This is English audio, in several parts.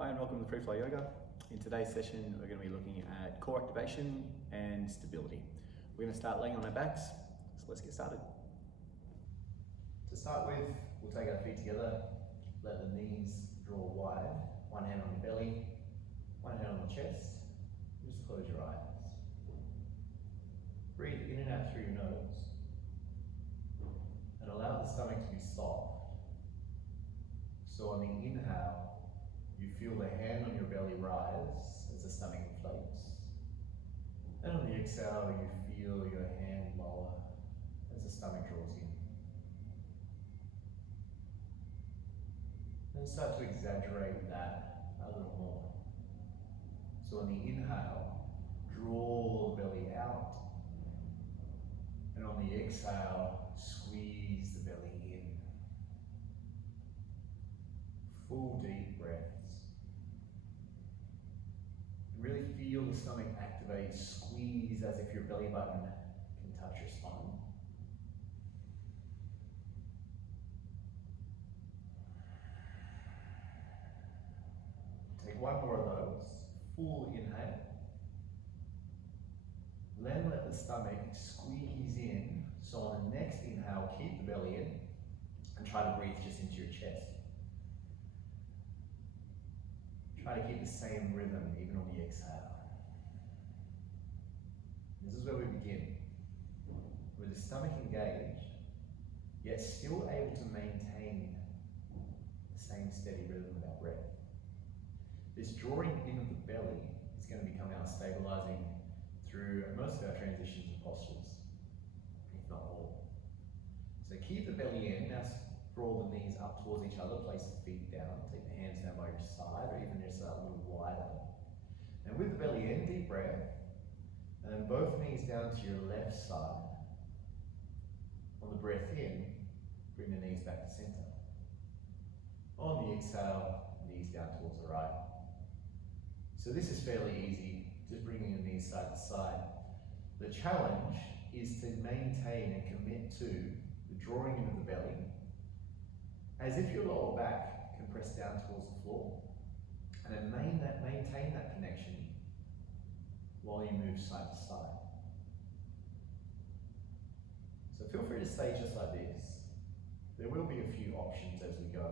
Hi and welcome to Free Flow Yoga. In today's session we're going to be looking at core activation and stability. We're going to start laying on our backs, so let's get started. To start with, we'll take our feet together, let the knees draw wide, one hand on your belly, one hand on the chest, and just close your eyes. Breathe in and out through your nose and allow the stomach to be soft. So on the inhale, you feel the hand on your belly rise as the stomach inflates. And on the exhale, you feel your hand lower as the stomach draws in. And start to exaggerate that a little more. So on the inhale, draw the belly out. And on the exhale, squeeze the belly in. Full deep breaths. Really feel the stomach activate, squeeze as if your belly button can touch your spine. Take one more of those. Full inhale. Then let the stomach squeeze in. So on the next inhale, keep the belly in and try to breathe just into your chest. Try to keep the same rhythm even on the exhale. This is where we begin. With the stomach engaged, yet still able to maintain the same steady rhythm of our breath. This drawing in of the belly is going to become our stabilizing through most of our transitions and postures, if not all. So keep the belly in. Now draw the knees up towards each other, place the feet down, take the hands down by your side, or even just a little wider. And with the belly in, deep breath, and then both knees down to your left side. On the breath in, bring the knees back to center. On the exhale, knees down towards the right. So this is fairly easy, just bringing the knees side to side. The challenge is to maintain and commit to the drawing in of the belly, as if your lower back can press down towards the floor, and then maintain that connection while you move side to side. So feel free to stay just like this. There will be a few options as we go.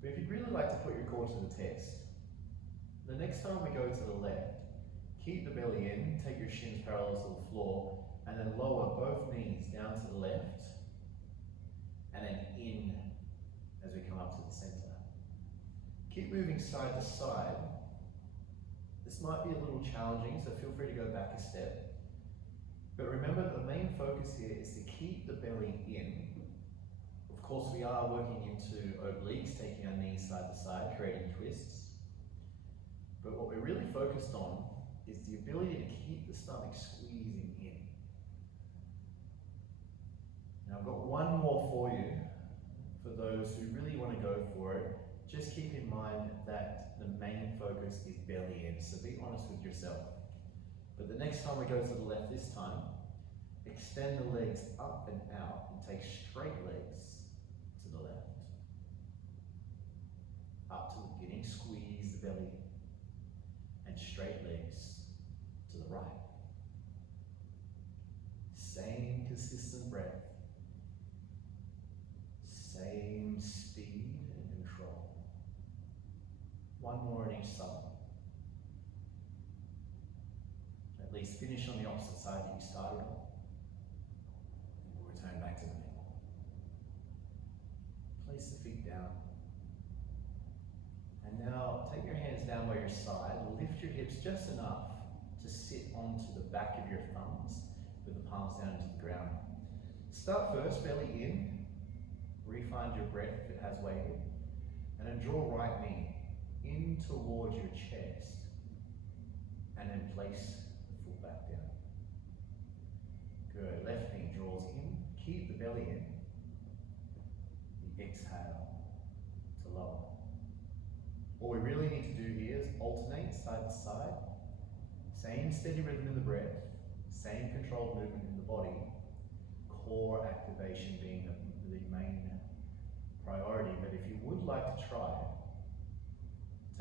But if you'd really like to put your core to the test, the next time we go to the left, keep the belly in, take your shins parallel to the floor, and then lower both knees down to the left, and then in as we come up to the center. Keep moving side to side. This might be a little challenging, so feel free to go back a step. But remember, the main focus here is to keep the belly in. Of course, we are working into obliques, taking our knees side to side, creating twists. But what we're really focused on is the ability to keep the stomach squeezing in. Now I've got one more for you, for those who really want to go for it. Just keep in mind that the main focus is belly in, so be honest with yourself. But the next time we go to the left this time, extend the legs up and out and take straight legs to the left. Up to the beginning, squeeze the belly, and straight legs to the right. Same consistent breath. Same speed and control. One more on each side. At least finish on the opposite side that you started on. And we'll return back to the middle. Place the feet down. And now take your hands down by your side. Lift your hips just enough to sit onto the back of your thumbs with the palms down into the ground. Start first, belly in. Refind your breath if it has wavered. And then draw right knee in towards your chest. And then place the foot back down. Good. Left knee draws in. Keep the belly in. The exhale to lower. What we really need to do here is alternate side to side. Same steady rhythm in the breath. Same controlled movement in the body. Core activation being the main priority, but if you would like to try,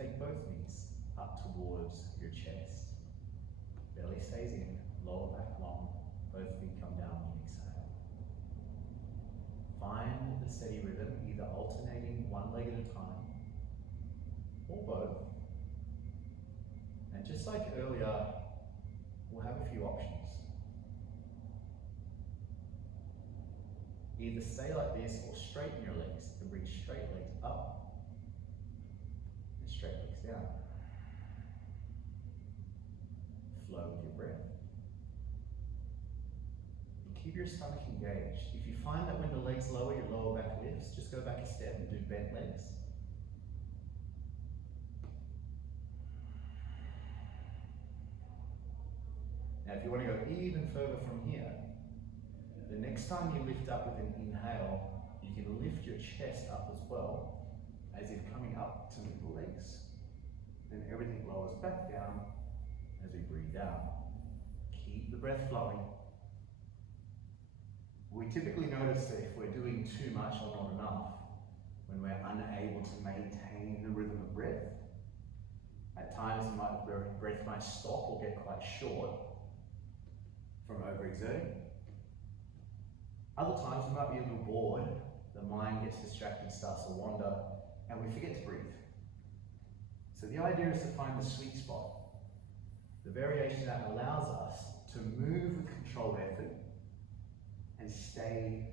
take both knees up towards your chest. Belly stays in, lower back long, both feet come down on the exhale. Find the steady rhythm, either alternating one leg at a time or both. And just like earlier, we'll have a few options. Either stay like this or straighten your legs and bring straight legs up and straight legs down. Flow with your breath. And keep your stomach engaged. If you find that when the legs lower, your lower back lifts, just go back a step and do bent legs. Now if you want to go even further from here, the next time you lift up with an inhale, you can lift your chest up as well, as if coming up to meet the legs. Then everything lowers back down as we breathe down. Keep the breath flowing. We typically notice that if we're doing too much or not enough, when we're unable to maintain the rhythm of breath, at times the breath might stop or get quite short from overexerting. Other times we might be a little bored, the mind gets distracted, starts to wander, and we forget to breathe. So the idea is to find the sweet spot, the variation that allows us to move with controlled effort and stay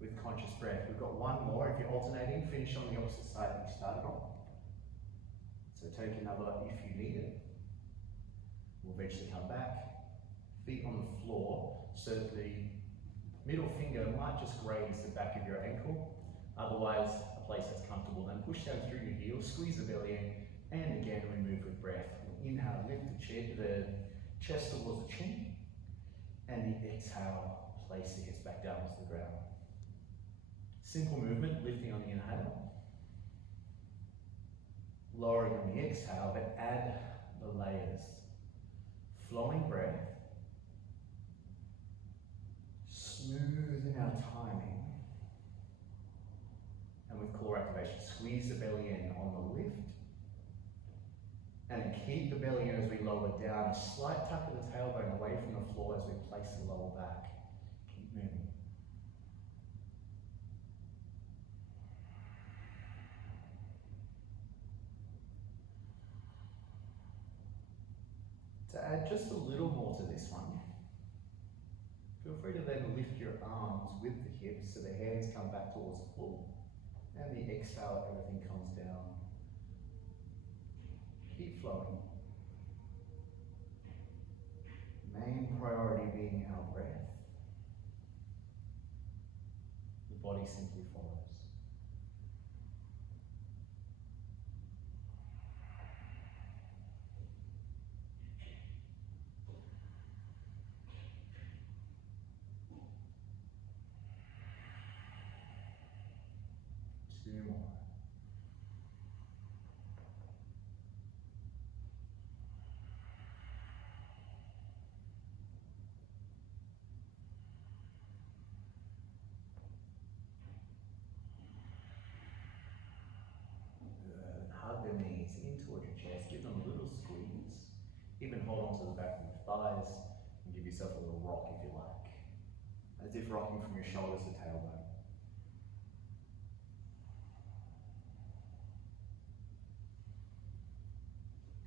with conscious breath. We've got one more. If you're alternating, finish on the opposite side that you started on. So take another if you need it. We'll eventually come back, feet on the floor, so that the middle finger might just graze the back of your ankle, otherwise a place that's comfortable. Then push down through your heels, squeeze the belly in, and again we move with breath. Inhale, lift the chest towards the chin, and the exhale, place the hips back down to the ground. Simple movement, lifting on the inhale, lowering on the exhale, but add the layers. Flowing breath, smoothing our timing, and with core activation, squeeze the belly in on the lift, and then keep the belly in as we lower down, a slight tuck of the tailbone away from the floor as we place the lower back. Keep moving. To add just a little more to this one, feel free to then lift your arms with the hips so the hands come back towards the floor, and the exhale, everything comes down. Keep flowing. Main priority being our breath. The body simply follows. Two more. Hug the knees in towards your chest, give them a little squeeze. Even hold on to the back of your thighs and give yourself a little rock if you like. As if rocking from your shoulders to tailbone.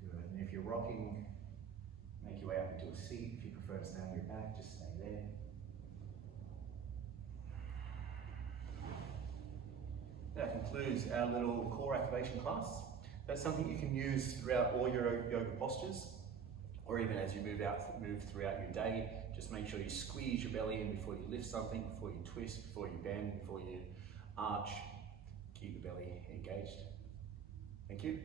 Good, and if you're rocking, make your way up into a seat. If you prefer to stay on your back, just stay there. That concludes our little core activation class. That's something you can use throughout all your yoga postures, or even as you move throughout your day. Just make sure you squeeze your belly in before you lift something, before you twist, before you bend, before you arch. Keep the belly engaged. Thank you.